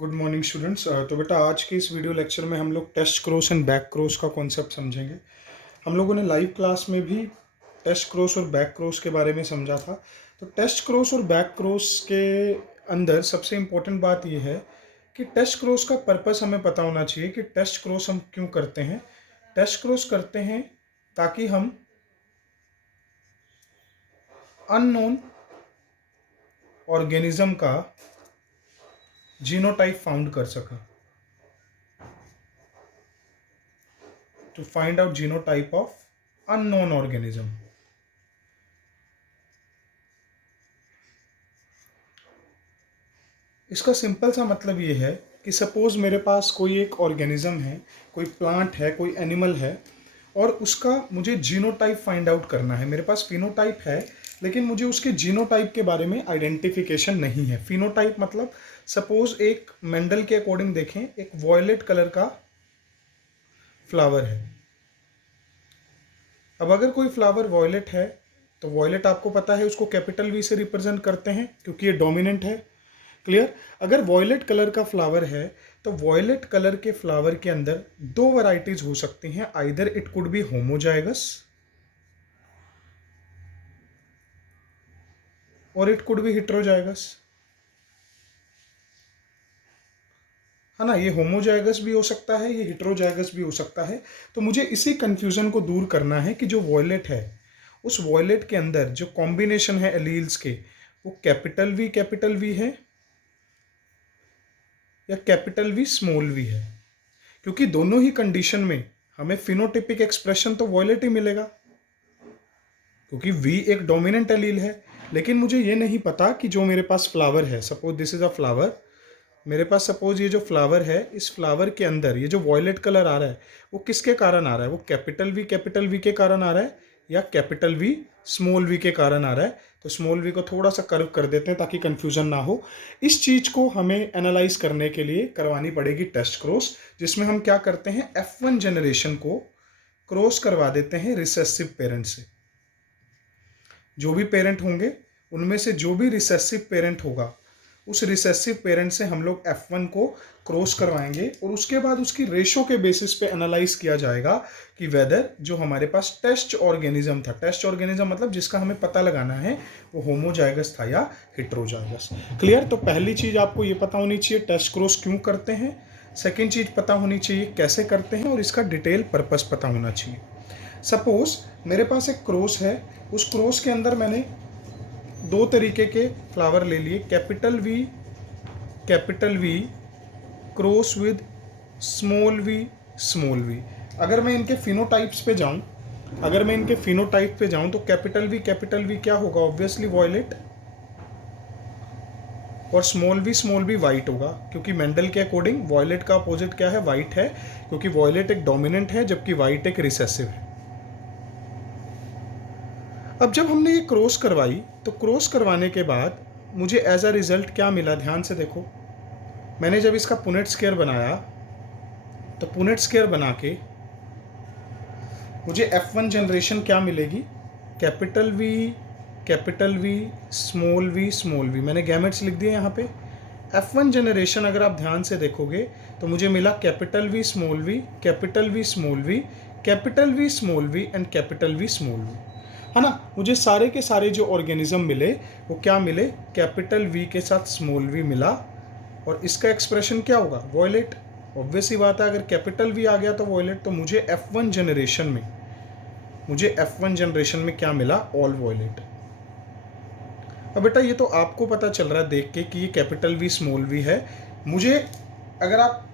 Good morning students. तो बेटा आज के इस वीडियो लेक्चर में हम लोग test cross and back cross का कॉन्सेप्ट समझेंगे। हम लोगों ने लाइव क्लास में भी टेस्ट क्रॉस और बैक क्रॉस के बारे में समझा था। तो टेस्ट क्रॉस और बैक क्रॉस के अंदर सबसे इम्पोर्टेंट बात यह है कि टेस्ट क्रॉस का पर्पस हमें पता होना चाहिए कि टेस्ट क्रॉस हम क्यों करते हैं। टेस्ट क्रॉस करते हैं ताकि हम अननोन ऑर्गेनिज्म का जीनोटाइप फाउंड कर सकें, to find out genotype of unknown organism। इसका सिंपल सा मतलब ये है कि सपोज मेरे पास कोई एक ऑर्गेनिज्म है, कोई प्लांट है, कोई एनिमल है और उसका मुझे जीनोटाइप फाइंड आउट करना है। मेरे पास फिनोटाइप है लेकिन मुझे उसके जीनोटाइप के बारे में आइडेंटिफिकेशन नहीं है। फिनोटाइप मतलब सपोज एक मेंडल के अकॉर्डिंग देखें, एक वॉयलेट कलर का फ्लावर है। अब अगर कोई फ्लावर वॉयलेट है तो वॉयलेट आपको पता है उसको कैपिटल वी से रिप्रेजेंट करते हैं क्योंकि ये डोमिनेंट है। क्लियर? अगर वॉयलेट कलर का फ्लावर है तो वॉयलेट कलर के फ्लावर के अंदर दो वैरायटीज हो सकती हैं, either it could be homozygous और इट कुड बी हेटेरोजाइगस, है ना। ये होमोजाइगस भी हो सकता है, ये हेटेरोजाइगस भी हो सकता है। तो मुझे इसी कंफ्यूजन को दूर करना है कि जो वॉयलेट है उस वॉयलेट के अंदर जो कॉम्बिनेशन है एलील्स के वो कैपिटल वी है या कैपिटल वी स्मॉल वी है, क्योंकि दोनों ही कंडीशन में हमें फिनोटिपिक एक्सप्रेशन तो वॉयलेट ही मिलेगा क्योंकि वी एक डोमिनेंट एलील है। लेकिन मुझे ये नहीं पता कि जो मेरे पास फ्लावर है, suppose this is a flower, मेरे पास सपोज ये जो फ्लावर है, इस फ्लावर के अंदर ये जो वॉयलेट कलर आ रहा है वो किसके कारण आ रहा है? वो कैपिटल वी के कारण आ रहा है या कैपिटल वी स्मॉल वी के कारण आ रहा है? तो स्मॉल वी को थोड़ा सा कर्व कर देते हैं ताकि कंफ्यूजन ना हो। इस चीज को हमें एनालाइज करने के लिए करवानी पड़ेगी टेस्ट क्रॉस, जिसमें हम क्या करते हैं, F1 जनरेशन को क्रॉस करवा देते हैं रिसेसिव पेरेंट से। जो भी पेरेंट होंगे उनमें से जो भी रिसेसिव पेरेंट होगा उस रिसेसिव पेरेंट से हम लोग F1 को क्रॉस करवाएंगे और उसके बाद उसकी रेशो के बेसिस पे एनालाइज किया जाएगा कि वेदर जो हमारे पास टेस्ट ऑर्गेनिज्म था, टेस्ट ऑर्गेनिज्म मतलब जिसका हमें पता लगाना है, वो होमोजाइगस था या हेटेरोजाइगस। क्लियर? तो पहली चीज आपको ये पता होनी चाहिए टेस्ट क्रॉस क्यों करते हैं, सेकेंड चीज पता होनी चाहिए कैसे करते हैं और इसका डिटेल पर्पस पता होना चाहिए। सपोज मेरे पास एक क्रॉस है, उस क्रॉस के अंदर मैंने दो तरीके के फ्लावर ले लिए, capital V cross with small V. अगर मैं इनके फिनोटाइप्स पे जाऊं, तो कैपिटल वी क्या होगा? ऑब्वियसली वॉयलेट, और स्मॉल वी वाइट होगा क्योंकि मेंडल के अकॉर्डिंग वॉयलेट का अपोजिट क्या है? वाइट है, क्योंकि वॉयलेट एक डोमिनेंट है जबकि वाइट एक रिसेसिव है। अब जब हमने ये क्रॉस करवाई तो क्रॉस करवाने के बाद मुझे एज अ रिजल्ट क्या मिला? ध्यान से देखो, मैंने जब इसका पुनेट स्क्वायर बनाया तो पुनेट स्क्वायर बना के मुझे F1 जनरेशन क्या मिलेगी? Capital V small V. मैंने गैमेट्स लिख दिए यहाँ पे। F1 जनरेशन अगर आप ध्यान से देखोगे तो मुझे मिला capital V small V and capital V small V, है ना। मुझे सारे के सारे जो ऑर्गेनिज्म मिले वो क्या मिले? कैपिटल वी के साथ स्मॉल वी मिला और इसका एक्सप्रेशन क्या होगा? वॉयलेट। ऑब्वियस ही बात है, अगर कैपिटल वी आ गया तो वॉयलेट। तो मुझे F1 जनरेशन में क्या मिला? All violet. अब बेटा ये तो आपको पता चल रहा है देख के कि ये कैपिटल वी स्मॉल वी है। मुझे, अगर आप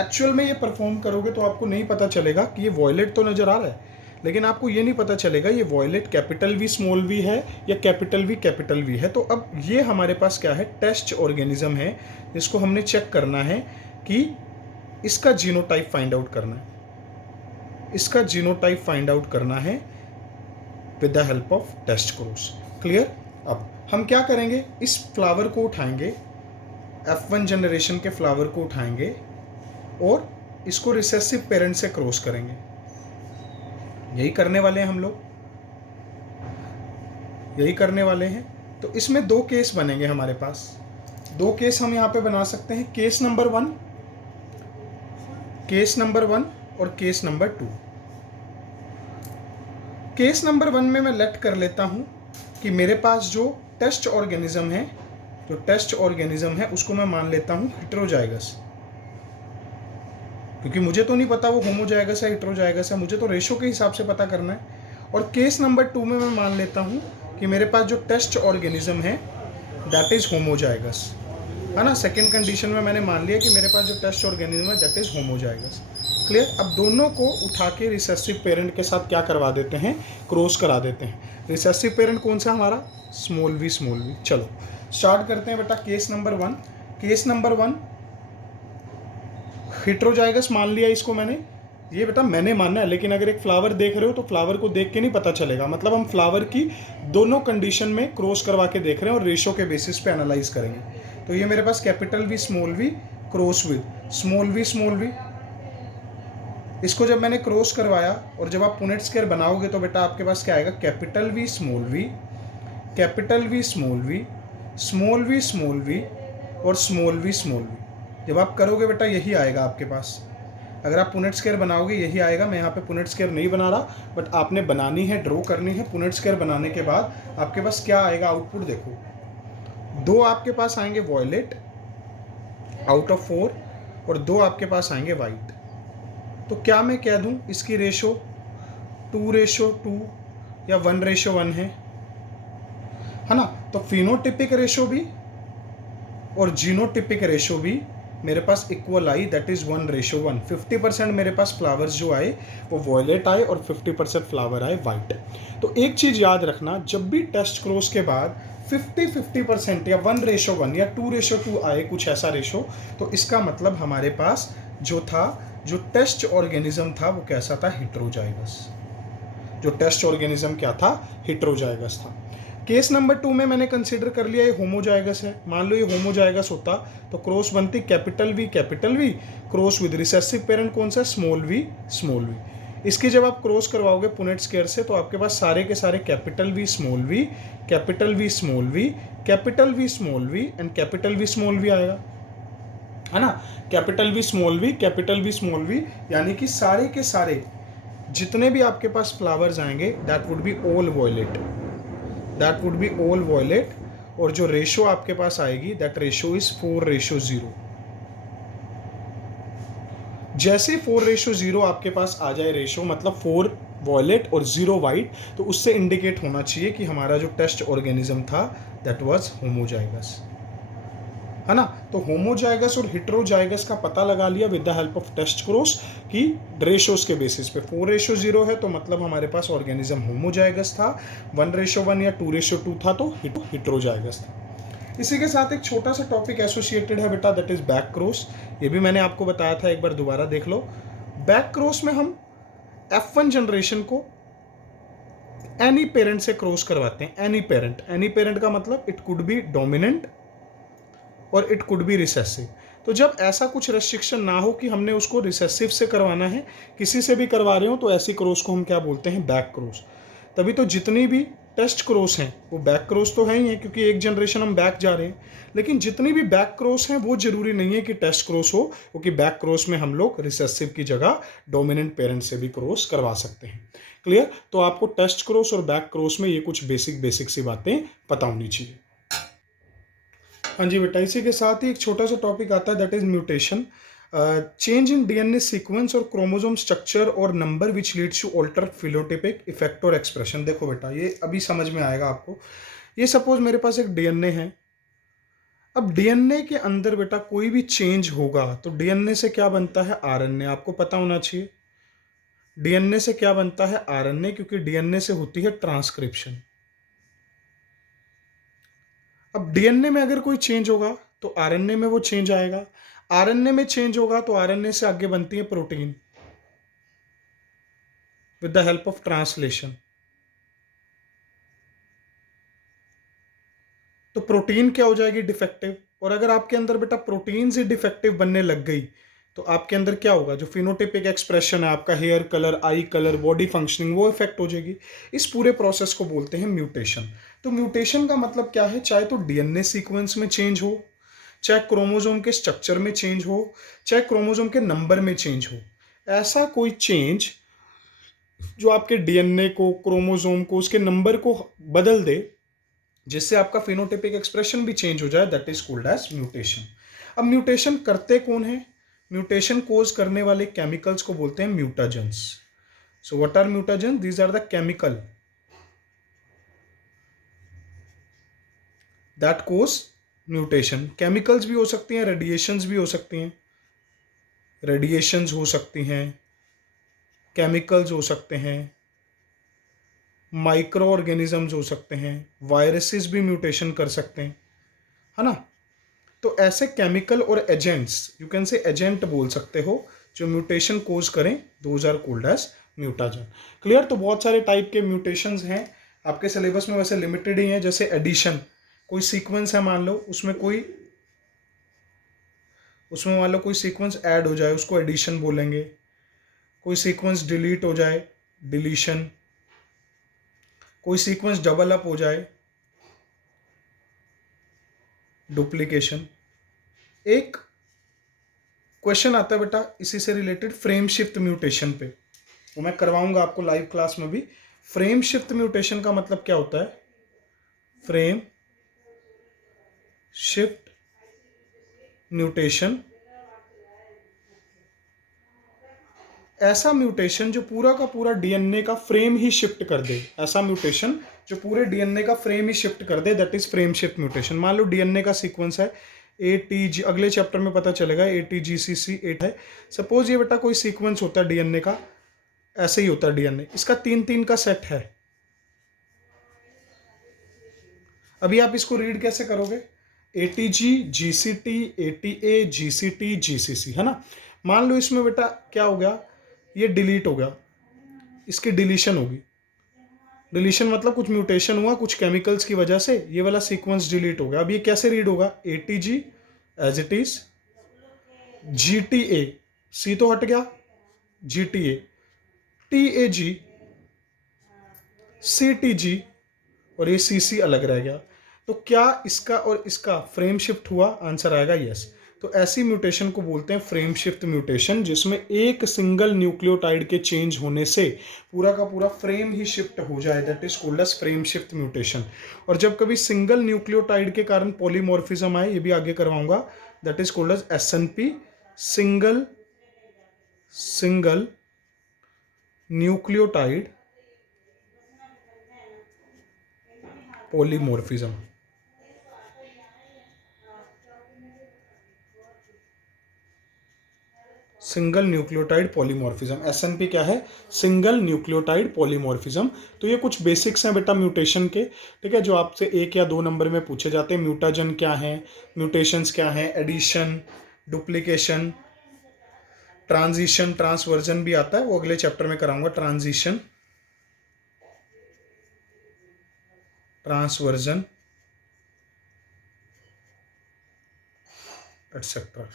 एक्चुअल में ये परफॉर्म करोगे तो आपको नहीं पता चलेगा कि ये वॉयलेट तो नज़र आ रहा है, लेकिन आपको ये नहीं पता चलेगा ये violet capital V small V है या कैपिटल वी है। तो अब ये हमारे पास क्या है? टेस्ट ऑर्गेनिज्म है जिसको हमने चेक करना है कि इसका जीनोटाइप फाइंड आउट करना है with the help of test cross. Clear? अब हम क्या करेंगे, इस फ्लावर को उठाएंगे, F1 जनरेशन के फ्लावर को उठाएंगे और इसको रिसेसिव पेरेंट से क्रॉस करेंगे। यही करने वाले हैं हम लोग, यही करने वाले हैं। तो इसमें दो केस बनेंगे हमारे पास। दो केस हम यहाँ पे बना सकते हैं, केस नंबर 1 और केस नंबर 2। केस नंबर 1 में मैं लेट कर लेता हूँ कि मेरे पास जो टेस्ट ऑर्गेनिज्म है उसको मैं मान लेता हूँ हेटेरोजाइगस, क्योंकि मुझे तो नहीं पता वो होमोजाइगस है हेटेरोजाइगस है, मुझे तो रेशो के हिसाब से पता करना है। और केस नंबर 2 में मैं मान लेता हूँ कि मेरे पास जो टेस्ट ऑर्गेनिज्म है दैट इज होमोजाइगस, है ना। सेकेंड कंडीशन में मैंने मान लिया कि मेरे पास जो टेस्ट ऑर्गेनिज्म है दैट इज होमोजाइगस। क्लियर। अब दोनों को उठा के रिसेसिव पेरेंट के साथ क्या करवा देते हैं, क्रॉस करा देते हैं। रिसेसिव पेरेंट कौन सा हमारा, स्मॉल वी। चलो स्टार्ट करते हैं बेटा। केस नंबर 1 हेटेरोजाइगस मान लिया इसको मैंने, ये बेटा मैंने माना है, लेकिन अगर एक फ्लावर देख रहे हो तो फ्लावर को देख के नहीं पता चलेगा, मतलब हम फ्लावर की दोनों कंडीशन में क्रॉस करवा के देख रहे हैं और रेशो के बेसिस पे एनालाइज करेंगे। तो ये मेरे पास capital V small V cross with small V, इसको जब मैंने क्रॉस करवाया और जब आप पुनेट स्क्वायर बनाओगे तो बेटा आपके पास क्या आएगा, कैपिटल वी स्मॉल वी और स्मॉल वी। जब आप करोगे बेटा यही आएगा आपके पास। अगर आप पुनेट स्क्वायर बनाओगे यही आएगा। मैं यहाँ पे पुनेट स्क्वायर नहीं बना रहा, बट आपने बनानी है, ड्रॉ करनी है। पुनेट स्क्वायर बनाने के बाद आपके पास क्या आएगा आउटपुट देखो, 2 आपके पास आएंगे वॉयलेट आउट ऑफ 4 और 2 आपके पास आएंगे वाइट। तो क्या मैं कह दूं इसकी रेशो 2:2 या 1:1 है ना। तो फिनोटिपिक रेशो भी और जीनोटिपिक रेशो भी मेरे पास इक्वल आई, दैट इज 1:1। 50% मेरे पास फ्लावर्स जो आए वो वॉयलेट आए और 50% फ्लावर आए वाइट। तो एक चीज याद रखना, जब भी टेस्ट क्रॉस के बाद 50-50% या 1:1 या 2:2 आए, कुछ ऐसा रेशो, तो इसका मतलब हमारे पास जो टेस्ट ऑर्गेनिज्म था वो कैसा था, हेटेरोजाइगस। जो टेस्ट ऑर्गेनिज्म क्या था, हेटेरोजाइगस था। केस नंबर 2 में मैंने कंसीडर कर लिया ये होमोजाइगस है। मान लो ये होमोजाइगस होता तो क्रॉस बनती capital V cross with recessive parent कौन सा, स्मॉल वी। इसकी जब आप क्रॉस करवाओगे पुनेट स्क्वायर से तो आपके पास सारे के सारे capital V small V and capital V small V आएगा, है ना। कैपिटल वी स्मॉल वी यानी कि सारे के सारे जितने भी आपके पास फ्लावर्स आएंगे that would be all violet और जो रेशो आपके पास आएगी दैट रेशो इज 4:0। जैसे 4:0 आपके पास आ जाए रेशो, मतलब 4 वॉयलेट और 0 वाइट, तो उससे इंडिकेट होना चाहिए कि हमारा जो टेस्ट ऑर्गेनिज्म था दैट वाज होमोजाइगस, है ना। तो होमोजाइगस और हेटेरोजाइगस का पता लगा लिया with the help of test cross की रेशोज के बेसिस पे। 4:0 है तो मतलब हमारे पास ऑर्गेनिज्म होमोजाइगस था, 1:1 या 2:2 था तो हेटेरोजाइगस था। इसी के साथ एक छोटा सा टॉपिक एसोसिएटेड है बेटा, दैट इज बैक क्रॉस। ये भी मैंने आपको बताया था, एक बार दोबारा देख लो। बैक क्रॉस में हम F1 जनरेशन को एनी पेरेंट से क्रॉस करवाते हैं। एनी पेरेंट का मतलब इट कुड बी डोमिनेंट और इट कुड बी रिसेसिव। तो जब ऐसा कुछ रेस्ट्रिक्शन ना हो कि हमने उसको रिसेसिव से करवाना है, किसी से भी करवा रहे हो, तो ऐसी क्रॉस को हम क्या बोलते हैं, बैक क्रॉस। तभी तो जितनी भी टेस्ट क्रॉस हैं वो बैक क्रॉस तो है ही है, क्योंकि एक जनरेशन हम बैक जा रहे हैं। लेकिन जितनी भी बैक क्रॉस हैं वो जरूरी नहीं है कि टेस्ट क्रॉस हो, क्योंकि बैक क्रॉस में हम लोग रिसेसिव की जगह डोमिनेंट पेरेंट से भी क्रॉस करवा सकते हैं। क्लियर। तो आपको टेस्ट क्रॉस और बैक क्रॉस में ये कुछ बेसिक सी बातें पता होनी चाहिए। हाँ जी बेटा, इसी के साथ ही एक छोटा सा टॉपिक आता है that is mutation. Change in DNA sequence और क्रोमोसोम स्ट्रक्चर और number which leads to alter phenotypic effect और एक्सप्रेशन। देखो बेटा ये अभी समझ में आएगा आपको। ये सपोज मेरे पास एक डीएनए है। अब डीएनए के अंदर बेटा कोई भी चेंज होगा तो डीएनए से क्या बनता है, आरएनए। आपको पता होना चाहिए डीएनए से क्या बनता है, आरएनए, क्योंकि डीएनए से होती है ट्रांसक्रिप्शन। अब डीएनए में अगर कोई चेंज होगा तो आरएनए में वो चेंज आएगा। आरएनए में चेंज होगा तो आरएनए से आगे बनती है protein with the help of translation. तो प्रोटीन क्या हो जाएगी, डिफेक्टिव। और अगर आपके अंदर बेटा प्रोटीन से डिफेक्टिव बनने लग गई तो आपके अंदर क्या होगा, जो फिनोटाइपिक एक्सप्रेशन है आपका, hair colour, eye colour, body functioning, वो इफेक्ट हो जाएगी। इस पूरे प्रोसेस को बोलते हैं म्यूटेशन। तो म्यूटेशन का मतलब क्या है, चाहे तो डीएनए सीक्वेंस में चेंज हो, चाहे क्रोमोसोम के स्ट्रक्चर में चेंज हो, चाहे क्रोमोसोम के नंबर में चेंज हो, ऐसा कोई चेंज जो आपके डीएनए को, क्रोमोसोम को, उसके नंबर को बदल दे, जिससे आपका फिनोटिपिक एक्सप्रेशन भी चेंज हो जाए, that is called as mutation. अब म्यूटेशन करते कौन है? म्यूटेशन कोज करने वाले केमिकल्स को बोलते हैं mutagens. So what are mutagens? These are the chemical that cause mutation. Chemicals भी हो सकती हैं, रेडिएशंस भी हो सकती हैं, रेडिएशंस हो सकती हैं, केमिकल्स हो सकते हैं, माइक्रो ऑर्गेनिजम्स हो सकते हैं, वायरसेस भी म्यूटेशन कर सकते हैं, है ना। तो ऐसे केमिकल और agents, you can say agent बोल सकते हो, जो म्यूटेशन कोज करें, those are called as mutagen. Clear? तो बहुत सारे टाइप के म्यूटेशंस हैं आपके सिलेबस में, वैसे लिमिटेड ही हैं। जैसे एडिशन, कोई सीक्वेंस है मान लो, उसमें मान लो कोई सीक्वेंस ऐड हो जाए, उसको एडिशन बोलेंगे। कोई सीक्वेंस डिलीट हो जाए, डिलीशन। कोई सीक्वेंस डबल अप हो जाए, डुप्लीकेशन। एक क्वेश्चन आता है बेटा इसी से रिलेटेड, फ्रेम शिफ्ट म्यूटेशन पे, वो मैं करवाऊंगा आपको लाइव क्लास में भी। फ्रेम शिफ्ट म्यूटेशन का मतलब क्या होता है? फ्रेम शिफ्ट म्यूटेशन, ऐसा म्यूटेशन जो पूरा का पूरा डीएनए का फ्रेम ही शिफ्ट कर दे। ऐसा म्यूटेशन जो पूरे डीएनए का फ्रेम ही शिफ्ट कर दे, that is frame shift mutation. मान लो डीएनए का सीक्वेंस है ATG, अगले चैप्टर में पता चलेगा, ATGCC8 है। सपोज ये बेटा कोई सीक्वेंस होता है डीएनए का, ऐसे ही होता है डीएनए, इसका 3-3 का सेट है। अभी आप इसको रीड कैसे करोगे? ATG GCT ATA GCT GCC, है ना। मान लो इसमें बेटा क्या हो गया, ये डिलीट हो गया, इसकी डिलीशन होगी। डिलीशन मतलब कुछ म्यूटेशन हुआ कुछ केमिकल्स की वजह से, ये वाला सीक्वेंस डिलीट हो गया। अब ये कैसे रीड होगा? ATG as it is, GTA, C तो हट गया, GTA, TAG, CTG, और ये CC अलग रह गया। तो क्या इसका और इसका फ्रेम शिफ्ट हुआ? आंसर आएगा यस। तो ऐसी म्यूटेशन को बोलते हैं फ्रेम शिफ्ट म्यूटेशन, जिसमें एक सिंगल न्यूक्लियोटाइड के चेंज होने से पूरा का पूरा फ्रेम ही शिफ्ट हो जाए, that is called as frame shift mutation. और जब कभी सिंगल न्यूक्लियोटाइड के कारण पॉलीमॉर्फिज्म आए, ये भी आगे करवाऊंगा, that is called as SNP, single nucleotide polymorphism. Single nucleotide polymorphism, SNP क्या है? Single nucleotide polymorphism. तो ये कुछ बेसिक्स हैं बेटा म्यूटेशन के, ठीक है, जो आपसे 1 या 2 नंबर में पूछे जाते हैं। म्यूटाजन क्या है, म्यूटेशंस क्या है, एडिशन, डुप्लीकेशन, ट्रांजिशन, ट्रांसवर्जन भी आता है, वो अगले चैप्टर में कराऊंगा। Transition, transversion, et cetera.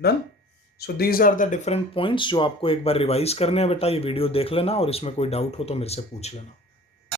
Done. So these are the different points जो आपको एक बार रिवाइज करने हैं बेटा। ये वीडियो देख लेना और इसमें कोई डाउट हो तो मेरे से पूछ लेना।